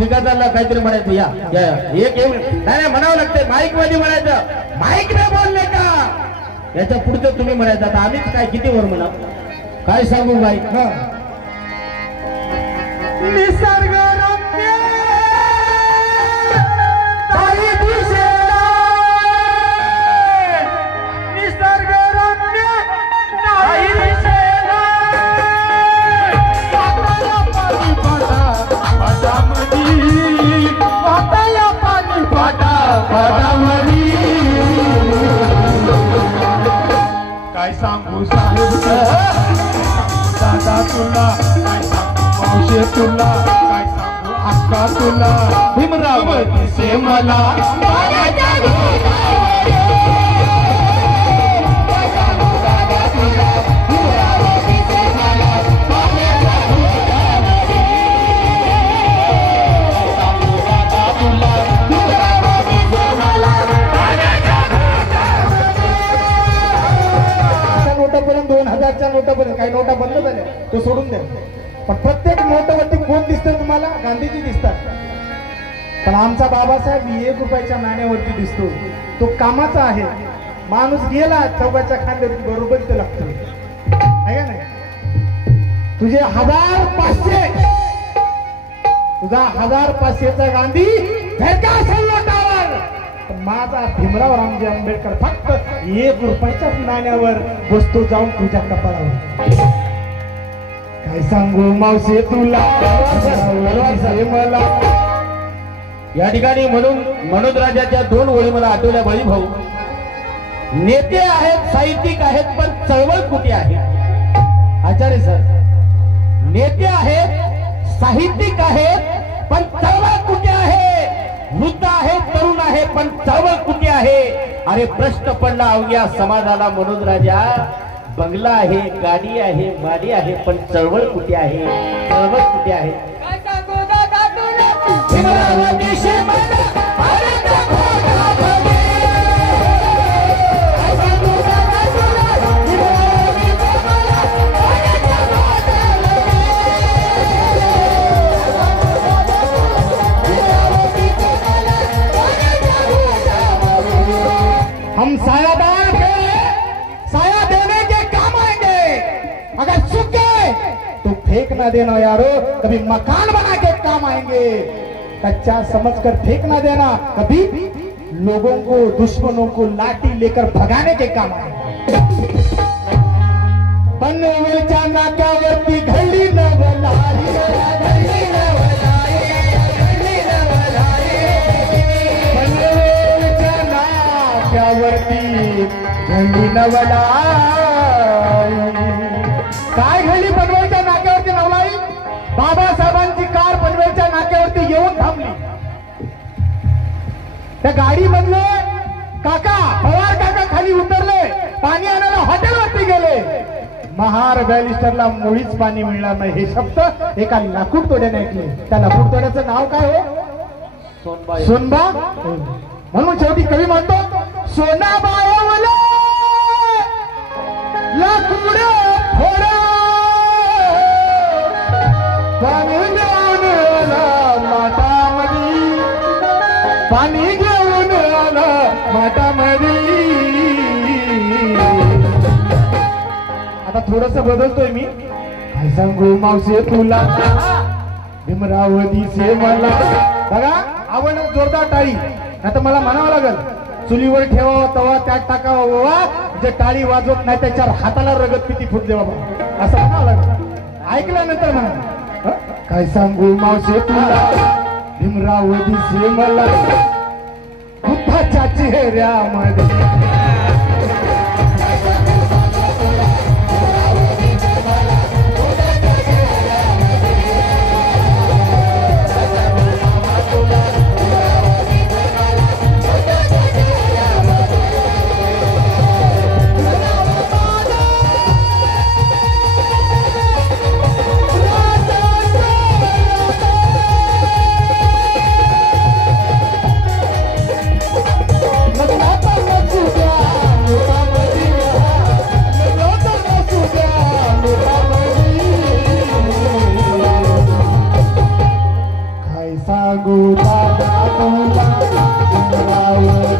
ठेकेदारला काहीतरी म्हणायचं या या एक नाही म्हणावं लागतंय माईक मध्ये म्हणायचं माईक नाही बोलले का याच्या पुढचं तुम्ही म्हणायचं आता आम्हीच काय किती वर म्हणा काय सांगू बाई निसर्ग काय सांगू साहेब दादा तुला काय सांगू मावशी तुला काय सांगू अक्का तुला भीमराव दिसे मला नोटापर्यंत 2000च्या नोटापर्यंत काही नोटा बंद झाल्या तो सोडून द्या पण प्रत्येक नोटावरती कोण दिसतं तुम्हाला गांधीजी दिसतात पण आमचा बाबासाहेब 1 रुपयाच्या नाण्यावरती दिसतो तो कामाचा आहे माणूस गेला चौकाच्या खांद्यावरती बरोबर ते लागतो आहे का नाही तुझे 1500 तुझा 1500चा गांधी फेका असेल नोटावर माझा भीमराव रामजी आंबेडकर फक्त 1 रुपयाच्या नाण्यावर बसतो जाऊन तुझ्या कपाळावर काय सांगू मावशी तुला मला या ठिकाणी म्हणून मनोज राजाच्या 2 ओळी मला आठवल्या बळी भाऊ नेते आहेत साहित्यिक आहेत पण चळवळ कुठे आहे आचार्य सर नेते आहेत साहित्यिक आहेत पण चळवळ कुठे आहे वृद्ध आहे तरुण आहे पण चळवळ कुठे आहे अरे प्रश्न पडला अवघ्या समाजाला मनोज राजा बंगला आहे गाडी आहे माडी आहे पण चळवळ कुठे आहे चळवळ कुठे आहे हम सायादार के साया देने के काम आएंगे अगर सूख गए तो फेंक ना देना यारो कभी मकान बना के काम आएंगे कच्चा समझकर फेंक ना देना कभी लोगों को दुश्मनों को लाठी लेकर भगाने के काम आएंगे पनवेलच्या नाक्यावरती घडली नवलाई घडली नवलाई काय घडली पनवेलच्या नाक्यावरती नवलाई बाबासाहेबांची कार पनवेलच्या नाक्यावरती येऊन थांबली त्या गाडी मधले काका पवार काका खाली उतरले पाणी आणायला हॉटेलवरती गेले महार बॅलिस्टरला मुळीच पाणी मिळणार नाही हे शब्द एका लाकूड तोड्याने ऐकले त्या लाकूड तोड्याचं नाव काय हो सोनबा म्हणून शेवटी कवी म्हणतो सोना बाळवले लाकूड फोडा पाणी घेऊन आला माठामध्ये पाणी घेऊन आला माठामध्ये आता थोडस बदलतोय मी काय सांगू मावशी तुला भीमराव दिसे मला बघा आवड जोरदार टाळी नाही तर मला म्हणावं लागेल चुलीवर ठेवावं तवा त्यात टाकावं बाबा जे टाळी वाजवत नाही त्याच्यावर हाताला रगत किती फुटते बाबा असं म्हणावं लागेल ऐकल्यानंतर म्हणा काय सांगू मावशी तुला भीमराव दिसे मला बुद्धाच्या चेहऱ्यामध्ये सांगू दादा तुला भीमराव